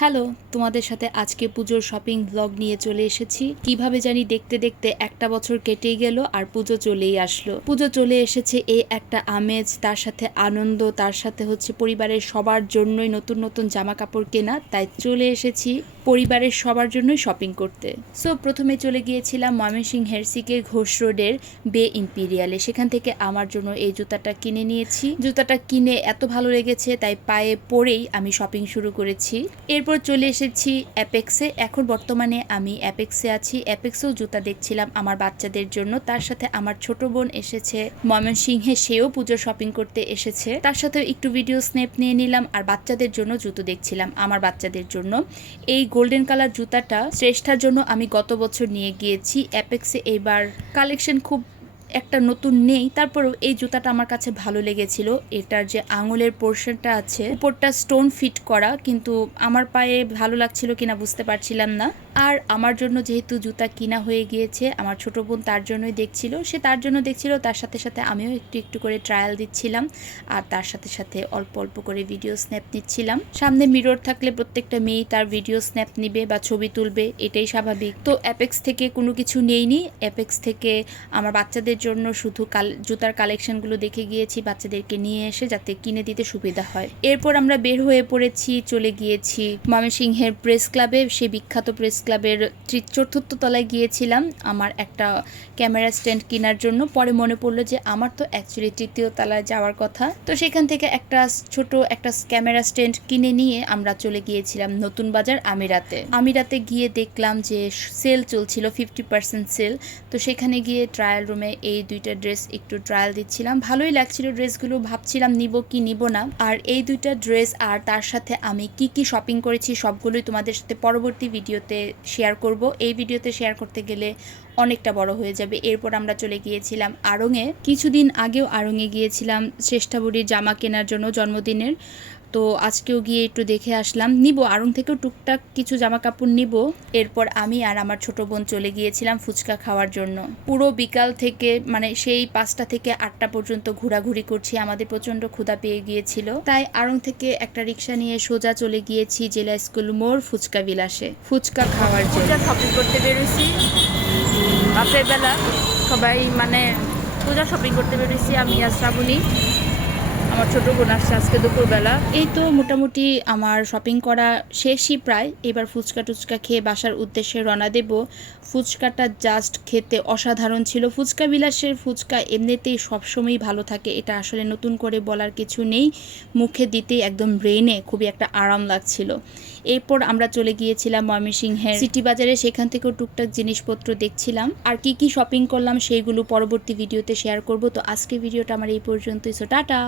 Hello, তোমাদের সাথে আজকে পুজোর শপিং ব্লগ নিয়ে চলে এসেছি। কীভাবে জানি দেখতে দেখতে একটা বছর কেটেই গেল আর পুজো চলেই আসলো। পুজো চলে এসেছে এই একটা আমেজ, তার সাথে আনন্দ, তার সাথে হচ্ছে পরিবারের সবার জন্যই নতুন নতুন জামা কাপড় কেনা, তাই চলে এসেছি পরিবারের সবার জন্যই শপিং করতে। সো প্রথমে চলে গিয়েছিলাম ময়মনসিংহ হেরসিকের ঘোষ রোডের বে ইম্পিরিয়ালে সেখান থেকে আমার জন্য এই জুতাটা কিনে নিয়েছি। জুতাটা কিনে এত ভালো লেগেছে, তাই পায়ে পরেই আমি শপিং শুরু করেছি। এরপর চলে এসেছি অ্যাপেক্সে। এখন বর্তমানে আমি অ্যাপেক্সে আছি। অ্যাপেক্সেও জুতা দেখছিলাম আমার বাচ্চাদের জন্য। তার সাথে আমার ছোট বোন এসেছে ময়মনসিংহে। সেও পুজোর শপিং করতে এসেছে। তার সাথে একটু ভিডিও স্ন্যাপ নিয়ে নিলাম আর বাচ্চাদের জন্য জুতো দেখছিলাম আমার বাচ্চাদের জন্য। এই গোল্ডেন কালার জুতাটা শ্রেষ্ঠার জন্য আমি গত বছর নিয়ে গিয়েছি। অ্যাপেক্সে এইবার কালেকশন খুব একটা নতুন নেই। তারপরেও এই জুতাটা আমার কাছে ভালো লেগেছিল। এটার যে আঙুলের পোর্শনটা আছে, উপরটা স্টোন ফিট করা, কিন্তু আমার পায়ে ভালো লাগছিল কিনা বুঝতে পারছিলাম না। আর আমার জন্য যেহেতু জুতা কিনা হয়ে গিয়েছে, আমার ছোট বোন তার জন্যই দেখছিল। সে তার জন্য দেখছিল, তার সাথে সাথে আমিও একটু একটু করে ট্রায়াল দিচ্ছিলাম। আর তার সাথে সাথে অল্প অল্প করে ভিডিও স্ন্যাপ নিচ্ছিলাম। সামনে মিরর থাকলে প্রত্যেকটা মেয়ে তার ভিডিও স্ন্যাপ নিবে বা ছবি তুলবে, এটাই স্বাভাবিক। তো অ্যাপেক্স থেকে কোনো কিছু নেইনি। অ্যাপেক্স থেকে আমার বাচ্চাদের জন্য শুধু জুতার কালেকশনগুলো দেখে গিয়েছি, বাচ্চাদেরকে নিয়ে এসে যাতে কিনে দিতে সুবিধা হয়। এরপর আমরা বের হয়ে পড়েছি, চলে গিয়েছি ময়মনসিংহের প্রেস ক্লাবে সেই বিখ্যাত প্রেস ক্লাবের চতুর্থ তলায় গিয়েছিলাম আমার একটা ক্যামেরা স্ট্যান্ড কেনার জন্য। পরে মনে পড়ল যে আমার তো অ্যাকচুয়ালি তৃতীয় তলায় যাওয়ার কথা। তো সেখান থেকে একটা ছোট একটা ক্যামেরা স্ট্যান্ড কিনে নিয়ে আমরা চলে গিয়েছিলাম নতুন বাজার আমিরাতে। আমিরাতে গিয়ে দেখলাম যে সেল চলছিল ফিফটি পার্সেন্ট সেল তো সেখানে গিয়ে ট্রায়াল রুমে এই দুইটা ড্রেস একটু ট্রায়াল দিচ্ছিলাম। ভালোই লাগছিল ড্রেসগুলো, ভাবছিলাম নিব কি নিব না। আর এই দুইটা ড্রেস আর তার সাথে আমি কি কি শপিং করেছি সবগুলোই তোমাদের সাথে পরবর্তী ভিডিওতে শেয়ার করব। এই ভিডিওতে শেয়ার করতে গেলে অনেকটা বড় হয়ে যাবে। এরপর আমরা চলে গিয়েছিলাম আড়ংয়ে কিছুদিন আগেও আড়ংয়ে গিয়েছিলাম শ্রেষ্ঠাবুড়ির জামা কেনার জন্য জন্মদিনের। তো আজকেও গিয়ে একটু দেখে আসলাম। নিব, আড়ং থেকেও টুকটাক কিছু জামা কাপড় নিব। এরপর আমি আর আমার ছোট বোন চলে গিয়েছিলাম ফুচকা খাওয়ার জন্য। পুরো বিকাল থেকে মানে সেই পাঁচটা থেকে আটটা পর্যন্ত ঘোরাঘুরি করছি। আমাদের প্রচণ্ড ক্ষুধা পেয়ে গিয়েছিল। তাই আড়ং থেকে একটা রিক্সা নিয়ে সোজা চলে গিয়েছি জেলা স্কুল মোড় ফুচকা বিলাসে। ফুচকা খাওয়ার জন্য। শপিং করতে বেরোইছি। রাতের বেলা সবাই মানে পূজা শপিং করতে বেরোইছি আমি আর শ্রাবণী। আমার ছোট বোন আসছে আজকে দুপুরবেলা। এই তো মোটামুটি আমার শপিং করা শেষই প্রায়। এবার ফুচকা টুচকা খেয়ে বাসার উদ্দেশ্যে রওনা দেব। ফুচকাটা জাস্ট খেতে অসাধারণ ছিল। ফুচকা বিলাসের ফুচকা এমনিতেই সবসময়ই ভালো থাকে। এটা আসলে নতুন করে বলার কিছু নেই। মুখে দিতেই একদম ব্রেনে খুবই একটা আরাম লাগছিল। এরপর আমরা চলে গিয়েছিলাম ময়মনসিংহের সিটি বাজারে। সেখান থেকেও টুকটাক জিনিসপত্র দেখছিলাম। আর কি কি শপিং করলাম সেইগুলো পরবর্তী ভিডিওতে শেয়ার করব। তো আজকে ভিডিওটা আমার এই পর্যন্তই। So tata!